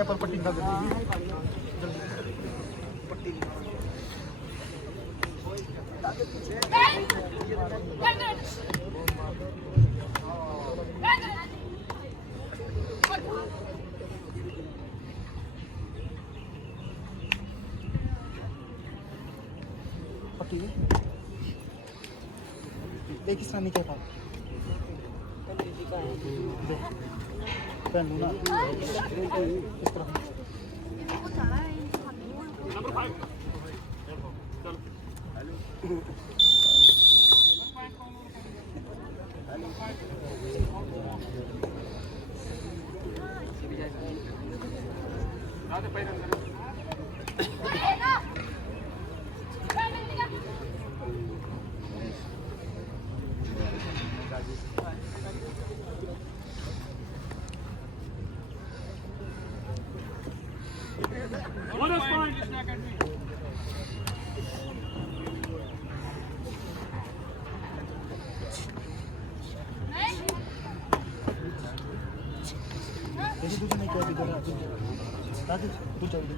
क्या पर पट्टी निकाल देते पट्टी पट्टी एक ही सामने क्या था पहन लो ना इस तरह नंबर 5 चल राधे पैर अंदर bonus point is not going to be ये दूसरे में क्या इधर आ ताकि तू चल दे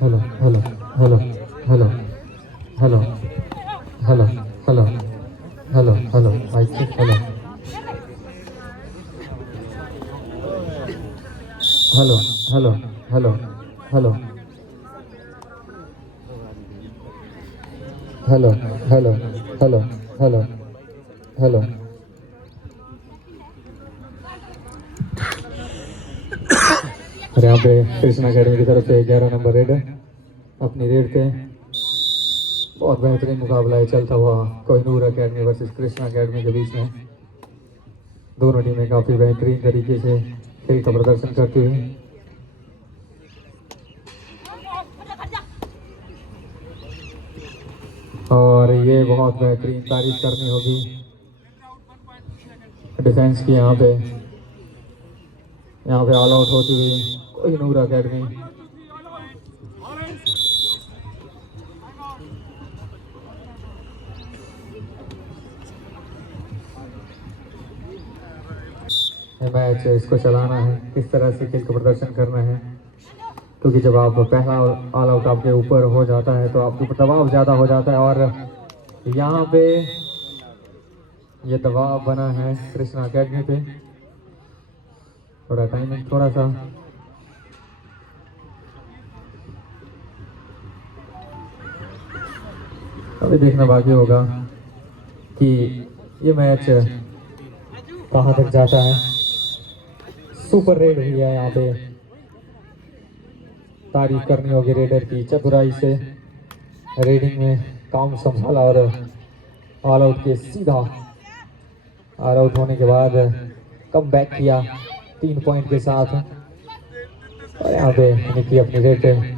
hello hello hello hello hello hello hello hello hello mic check hello hello hello hello hello hello hello hello hello hello और यहाँ पे कृष्णा अकेडमी की तरफ से 11 नंबर रेड अपनी रेड पे बहुत बेहतरीन मुकाबला है चलता हुआ Kohinoor academy versus Krishna academy के बीच में। दोनों टीमें काफ़ी बेहतरीन तरीके से खेल का प्रदर्शन करती हुई और ये बहुत बेहतरीन तारीफ करनी होगी डिफेंस की। यहाँ पे ऑल आउट होती हुई कोहिनूर अकेडमी ये मैच इसको चलाना है, किस तरह से खेल का प्रदर्शन करना है, क्योंकि जब आप पहला ऑल आउट आपके ऊपर हो जाता है तो आपके ऊपर दबाव ज़्यादा हो जाता है। और यहाँ पे ये दबाव बना है कृष्णा अकेडमी पे। थोड़ा टाइमिंग थोड़ा सा अभी देखना बाकी होगा कि ये मैच कहाँ तक जाता है। सुपर रेड हुई है यहाँ पे, तारीफ करनी होगी रेडर की चतुराई से। रेडिंग में काम संभाला और ऑल आउट के सीधा ऑल आउट होने के बाद कम बैक किया 3 पॉइंट के साथ। और यहाँ पे निकी अपनी रेड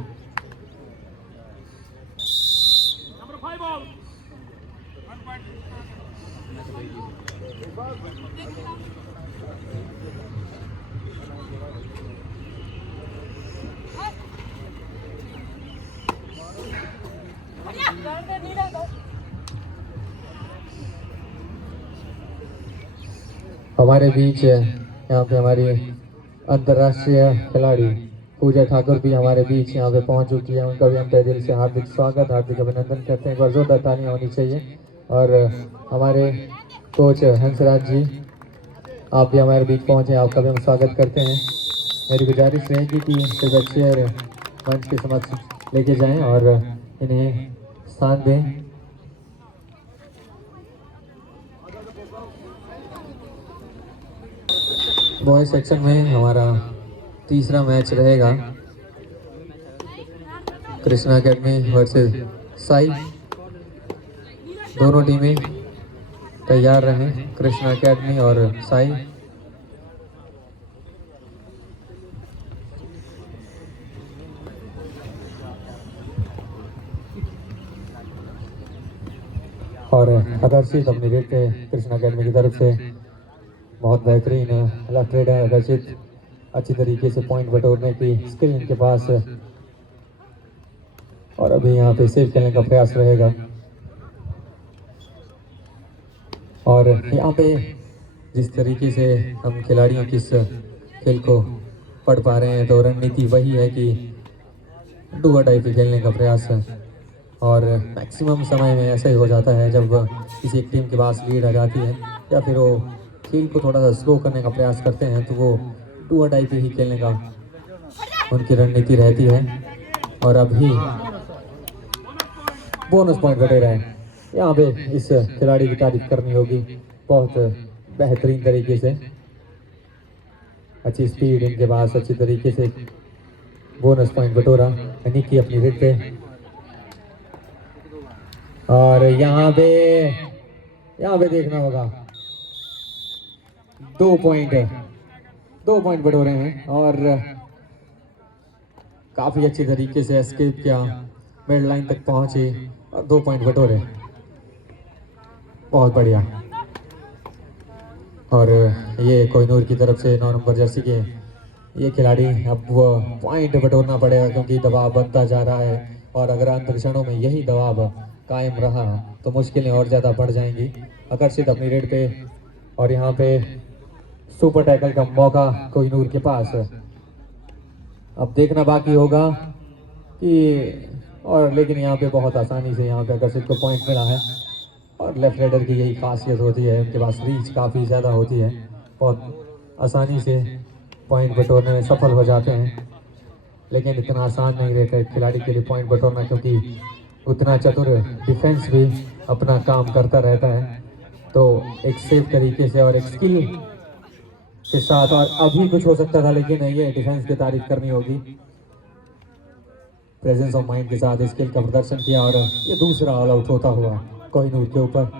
हमारे बीच यहाँ पे हमारी अंतर्राष्ट्रीय खिलाड़ी पूजा ठाकुर भी हमारे बीच यहाँ पे पहुँच चुकी है। उनका भी हम तहे दिल से हार्दिक स्वागत, हार्दिक अभिनंदन करते हैं। एक बार जोरदार तालियां होनी चाहिए। और हमारे कोच हंसराज जी, आप भी हमारे बीच पहुँचे, आपका भी हम स्वागत करते हैं। मेरी गुजारिश रहेगी कि कृपया चेयर मंच के समक्ष लेके जाएं और इन्हें स्थान दें। बॉयज सेक्शन में हमारा तीसरा मैच रहेगा कृष्णा अकेडमी वर्सेस साई। दोनों टीमें तैयार रहें, कृष्णा अकेडमी और साई। और आदर्शित अपनी रेड पे कृष्णा अकेडमी की तरफ से बहुत बेहतरीन लेफ्ट रेड है। आदर्शित अच्छी तरीके से पॉइंट बटोरने की स्किल इनके पास है। और अभी यहाँ पे सेफ खेलने का प्रयास रहेगा। और यहाँ पे जिस तरीके से हम खिलाड़ियों की इस खेल को पढ़ पा रहे हैं तो रणनीति वही है कि डू और डाई पे खेलने का प्रयास है। और मैक्सिमम समय में ऐसा ही हो जाता है जब किसी एक टीम के पास लीड आ जाती है या फिर वो खेल को थोड़ा सा स्लो करने का प्रयास करते हैं तो वो डू और डाई पे ही खेलने का उनकी रणनीति रहती है। और अभी बोनस पॉइंट घटे रहे हैं। यहाँ पे इस खिलाड़ी की तारीफ करनी होगी, बहुत बेहतरीन तरीके से, अच्छी स्पीड इनके पास, अच्छी तरीके से बोनस पॉइंट बटोरा निकी अपनी रेड पे। और यहाँ पे देखना होगा 2 पॉइंट बटोरे हैं और काफी अच्छी तरीके से एस्केप किया, मिड लाइन तक पहुंचे और 2 पॉइंट बटोरे, बहुत बढ़िया। और ये कोहिनूर की तरफ से 9 नंबर जर्सी के ये खिलाड़ी, अब वो पॉइंट बटोरना पड़ेगा क्योंकि दबाव बनता जा रहा है। और अगर अंत क्षणों में यही दबाव कायम रहा तो मुश्किलें और ज़्यादा बढ़ जाएंगी। आकर्षित अपनी रेड पे और यहाँ पे सुपर टैकल का मौका कोहिनूर के पास। अब देखना बाकी होगा कि और लेकिन यहाँ पे बहुत आसानी से यहाँ पे आकर्षित को पॉइंट मिला है। और लेफ्ट राइडर की यही खासियत होती है, उनके पास रीच काफ़ी ज़्यादा होती है, बहुत आसानी से पॉइंट बटोरने में सफल हो जाते हैं। लेकिन इतना आसान नहीं रहता है खिलाड़ी के लिए पॉइंट बटोरना, क्योंकि उतना चतुर डिफेंस भी अपना काम करता रहता है। तो एक सेफ तरीके से और एक स्किल के साथ, और अभी कुछ हो सकता था लेकिन ये डिफेंस की तारीफ करनी होगी, प्रेजेंस ऑफ माइंड के साथ स्किल का प्रदर्शन किया। और ये दूसरा ऑल आउट होता हुआ कोहिनूर के ऊपर,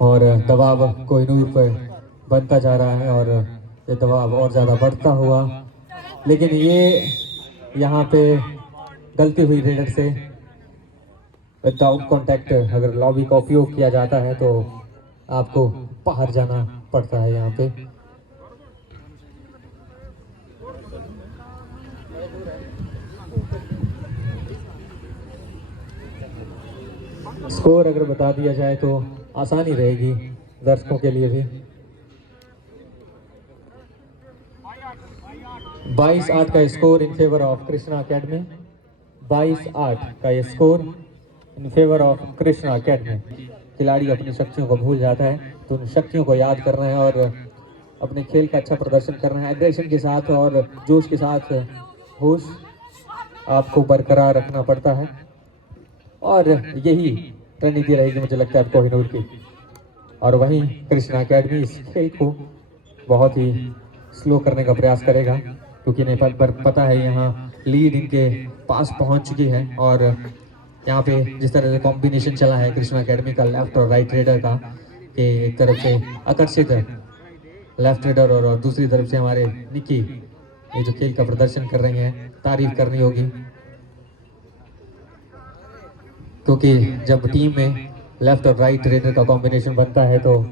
और दबाव कोहिनूर पर बनता जा रहा है और ये दबाव और ज़्यादा बढ़ता हुआ। लेकिन ये यहाँ पे गलती हुई रेडर से, विदाउट कॉन्टैक्ट अगर लॉबी का उपयोग किया जाता है तो आपको बाहर जाना पड़ता है। यहाँ पे स्कोर अगर बता दिया जाए तो आसानी रहेगी दर्शकों के लिए भी। 22-8 का score in favour of Krishna academy. 22-8 का ये score in favour of Krishna academy. खिलाड़ी अपनी शक्तियों को भूल जाता है, तो उन शक्तियों को याद करना है और अपने खेल का अच्छा प्रदर्शन करना है, एग्रेशन के साथ और जोश के साथ होश आपको बरकरार रखना पड़ता है। और यही रणनीति रहेगी मुझे लगता है कोहिनूर की। और वहीं कृष्णा अकेडमी इस खेल को बहुत ही स्लो करने का प्रयास करेगा, क्योंकि इन्हें पता है यहाँ लीड इनके पास पहुंच चुकी है। और यहाँ पे जिस तरह से कॉम्बिनेशन चला है कृष्णा अकेडमी का लेफ्ट और राइट रेडर का, कि एक तरफ से आकर्षित लेफ्ट रेडर और दूसरी तरफ से हमारे निकी, ये जो खेल का प्रदर्शन कर रही हैं, तारीफ करनी होगी। क्योंकि जब टीम में लेफ्ट और राइट रेडर का कॉम्बिनेशन बनता है तो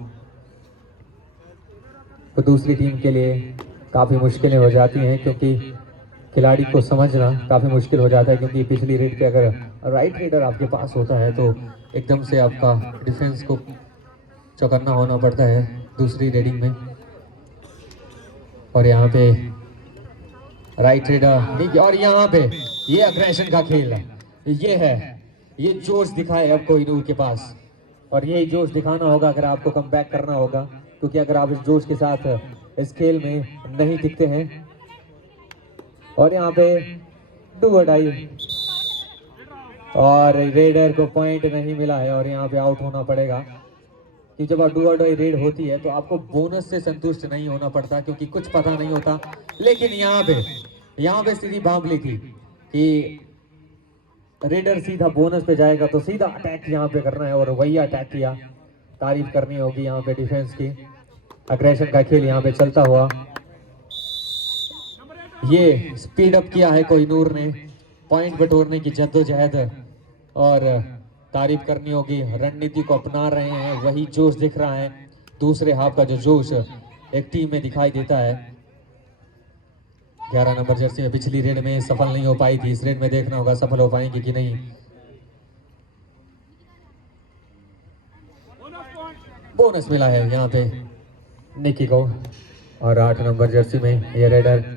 दूसरी टीम के लिए काफ़ी मुश्किलें हो जाती हैं, क्योंकि खिलाड़ी को समझना काफ़ी मुश्किल हो जाता है। क्योंकि पिछली रेड पे अगर राइट रेडर आपके पास होता है तो एकदम से आपका डिफेंस को चौकन्ना होना पड़ता है दूसरी रेडिंग में। और यहाँ पे राइट रेडर, और यहाँ पे ये अग्रेशन का खेल ये है, ये जोश दिखाए अब कोहिनूर के पास। और यही जोश दिखाना होगा अगर आपको कम बैक करना होगा, क्योंकि अगर आप इस जोश के साथ इस खेल में नहीं टिकते हैं। और यहाँ पे डू और डाई, और रेडर को पॉइंट नहीं मिला है और यहाँ पे आउट होना पड़ेगा। कि जब डू और डाई रेड होती है तो आपको बोनस से संतुष्ट नहीं होना पड़ता, क्योंकि कुछ पता नहीं होता। लेकिन यहाँ पे स्थिति बांबली थी कि रेडर सीधा बोनस पे जाएगा तो सीधा अटैक यहाँ पे करना है, और वही अटैक किया। तारीफ करनी होगी यहाँ पे डिफेंस की, अग्रेशन का खेल यहाँ पे चलता हुआ। ये स्पीड अप किया है कोहिनूर ने, पॉइंट बटोरने की जद्दोजहद, और तारीफ करनी होगी, रणनीति को अपना रहे हैं, वही जोश दिख रहा है। दूसरे हाफ का जो जोश एक टीम में दिखाई देता है। 11 नंबर जर्सी में पिछली रेड में सफल नहीं हो पाई थी, इस रेड में देखना होगा सफल हो पाएंगे कि नहीं। बोनस मिला है यहाँ पे निकी को। और 8 नंबर जर्सी में ये रेडर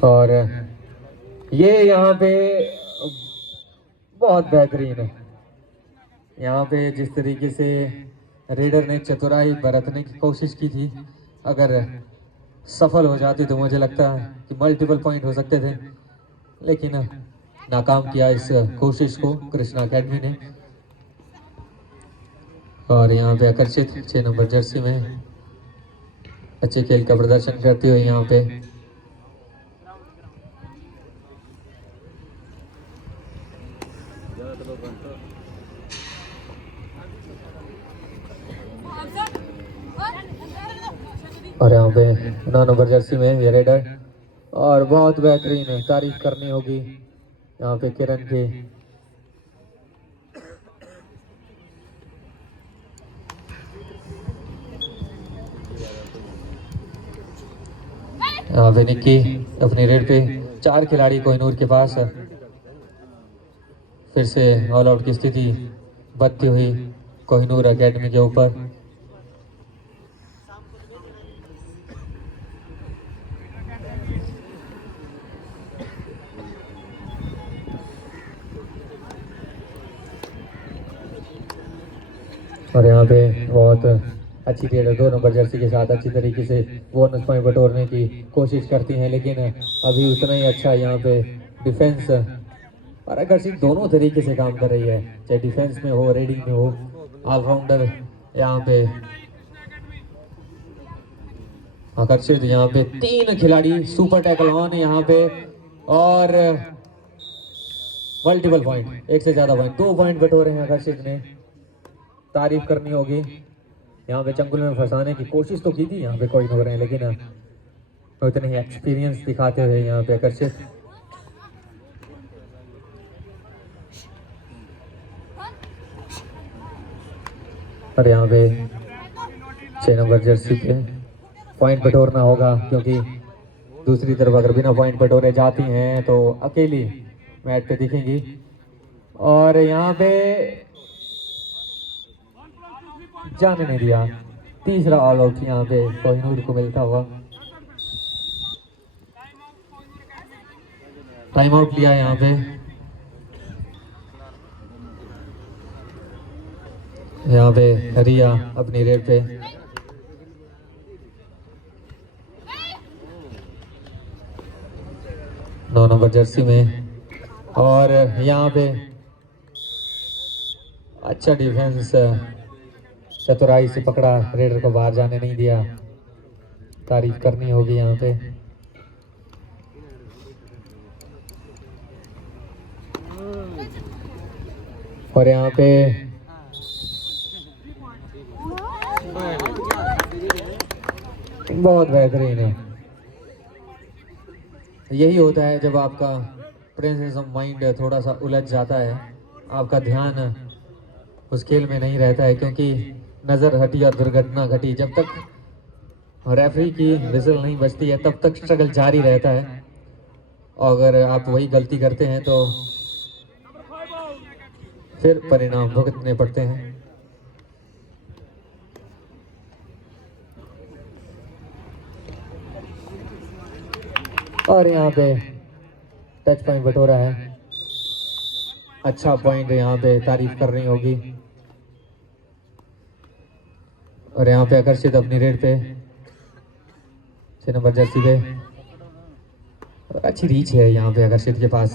और ये यहाँ पे बहुत बेहतरीन है। यहाँ पे जिस तरीके से रेडर ने चतुराई बरतने की कोशिश की थी, अगर सफल हो जाती तो मुझे लगता है कि मल्टीपल पॉइंट हो सकते थे, लेकिन नाकाम किया इस कोशिश को कृष्णा अकेडमी ने। और यहाँ पे आकर्षित 6 नंबर जर्सी में अच्छे खेल का प्रदर्शन करते हुए यहाँ पे और यहाँ पे 9 नंबर जर्सी में ये रेडर, और बहुत बेहतरीन है, तारीफ करनी होगी यहाँ पे किरण की। यहाँ पे निक्की अपनी रेड पे 4 खिलाड़ी कोहिनूर के पास, फिर से ऑल आउट की स्थिति बनती हुई कोहिनूर एकेडमी के ऊपर। और यहाँ पे बहुत अच्छी रेडर 2 नंबर जर्सी के साथ अच्छी तरीके से बोनस पॉइंट बटोरने की कोशिश करती हैं, लेकिन अभी उतना ही अच्छा यहाँ पे डिफेंस और आकर्षित दोनों तरीके से काम कर रही है, चाहे डिफेंस में हो, रेडिंग में हो, ऑलराउंडर यहाँ पे आकर्षित। यहाँ पे 3 खिलाड़ी सुपर टैकल ऑन है यहाँ पे, और मल्टीपल पॉइंट, एक से ज्यादा पॉइंट, 2 पॉइंट बटोरे हैं आकर्षित ने, तारीफ करनी होगी। यहाँ पे चंगुल में फंसाने की कोशिश तो की थी यहाँ पे कोहिनूर ने, लेकिन उतने ही एक्सपीरियंस दिखाते हुए यहाँ पे आकर्षित। और यहाँ पे 6 नंबर जर्सी पे पॉइंट बटोरना होगा, क्योंकि दूसरी तरफ अगर बिना पॉइंट बटोरे जाती हैं तो अकेली मैट पे दिखेंगी। और यहाँ पे जाने नहीं दिया, तीसरा ऑल आउट यहाँ पे कोहिनूर को मिलता हुआ। टाइम आउट लिया यहाँ पे। यहाँ पे रिया अपनी रेड पे, नौ नंबर जर्सी में। और यहाँ पे अच्छा डिफेंस, चतुराई से पकड़ा, रेडर को बाहर जाने नहीं दिया, तारीफ करनी होगी यहाँ पे। और यहाँ पे बहुत बेहतरीन है। यही होता है जब आपका प्रेजेंस ऑफ माइंड थोड़ा सा उलझ जाता है, आपका ध्यान उस खेल में नहीं रहता है, क्योंकि नज़र हटी और दुर्घटना घटी। जब तक रेफरी की विजिल नहीं बजती है तब तक स्ट्रगल जारी रहता है, और अगर आप वही गलती करते हैं तो फिर परिणाम भुगतने पड़ते हैं। और यहाँ पे टच पॉइंट बटोरा है, अच्छा पॉइंट, यहाँ पे तारीफ करनी होगी। और यहाँ पे आकर्षित अपनी रेड पे 6 नंबर जर्सी पे, अच्छी रीच है यहाँ पे आकर्षित के पास।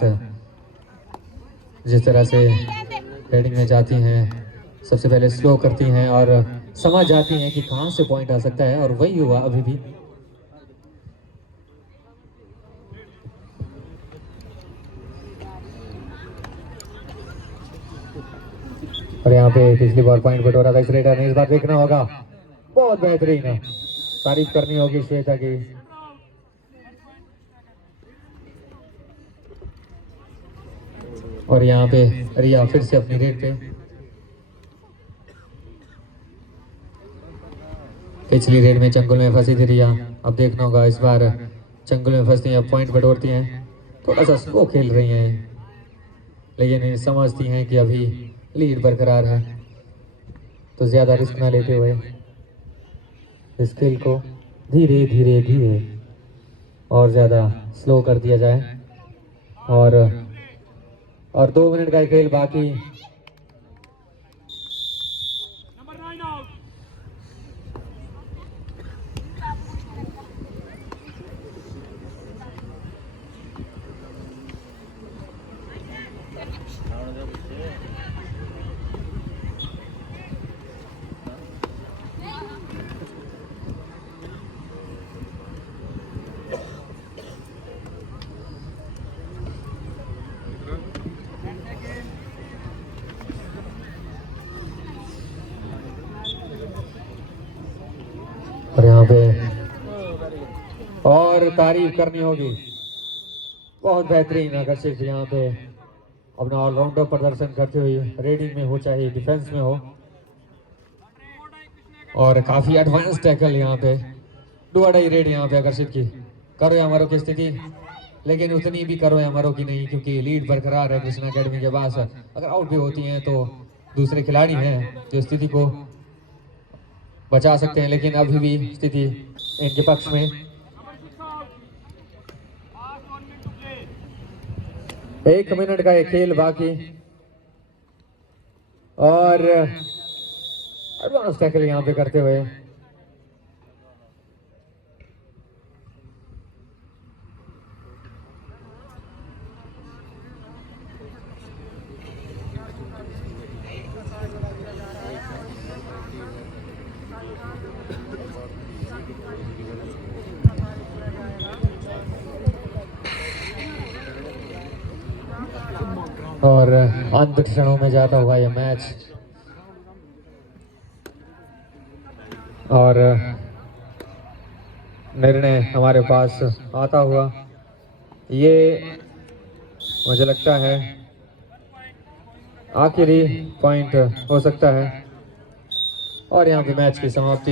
जिस तरह से हेडिंग में जाती हैं, सबसे पहले स्लो करती हैं और समझ जाती हैं कि कहाँ से पॉइंट आ सकता है, और वही हुआ अभी भी। और यहाँ पे पिछली बार पॉइंट बटोरा था इस रेडर ने, इस बार देखना होगा। बहुत बेहतरीन है, तारीफ करनी होगी श्वेता की। और यहाँ पे रिया फिर से अपनी रेड पे, पिछली रेड में चंगुल में फंसी थी रिया, अब देखना होगा इस बार चंगुल में फंसती हैं, पॉइंट बटोरती हैं। थोड़ा सा स्लो खेल रही हैं, लेकिन समझती हैं कि अभी लीड बरकरार है, तो ज़्यादा रिस्क ना लेते हुए इस खेल को धीरे धीरे धीरे और ज़्यादा स्लो कर दिया जाए। और 2 मिनट का खेल बाकी। और यहाँ पे और तारीफ करनी होगी, बहुत बेहतरीन आकर्षित यहाँ पे अपना ऑलराउंडर प्रदर्शन करते हुए, रेडिंग में हो चाहे डिफेंस में हो, और काफी एडवांस टैकल यहाँ पे, डुआडाई रेड यहाँ पे आकर्षित की। करो या मरो की स्थिति, लेकिन उतनी भी करो या मरो की नहीं, क्योंकि लीड बरकरार है कृष्णा अकेडमी के पास। अगर आउट भी होती हैं तो दूसरे खिलाड़ी हैं जो स्थिति को बचा सकते हैं, लेकिन अभी भी स्थिति इनके पक्ष में। एक मिनट का ये खेल बाकी, और एडवांस टैकल यहाँ पे करते हुए और अंत क्षणों में जाता हुआ यह मैच और निर्णय हमारे पास आता हुआ ये मुझे लगता है आखिरी पॉइंट हो सकता है और यहाँ पे मैच की समाप्ति